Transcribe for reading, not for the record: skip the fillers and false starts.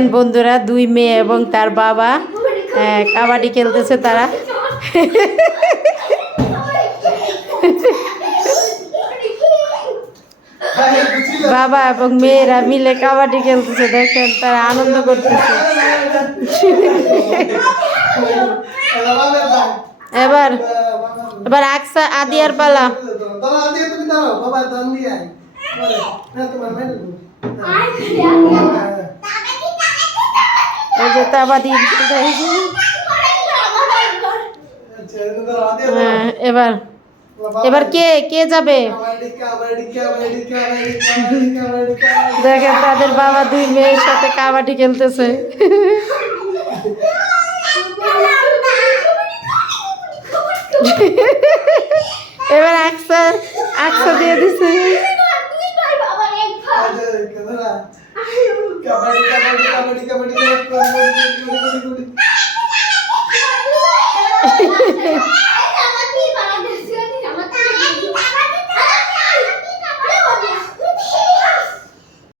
বন্ধুরা, দুই মেয়ে এবং তার বাবা কাবাডি খেলতেছে। তারা বাবা এবং মেয়েরা মিলে কাবাডি খেলতেছে। দেখেন, তারা আনন্দ করতেছে। এবার এবার আকসা আদিয়ার পালা। এই যে তাবাদি। এবার এবার কে কে যাবে? দেখেন, তাদের বাবা দুই মেয়ের সাথে কাবাডি খেলতেছে। এবার আকসা আকসা দিয়ে দিছে।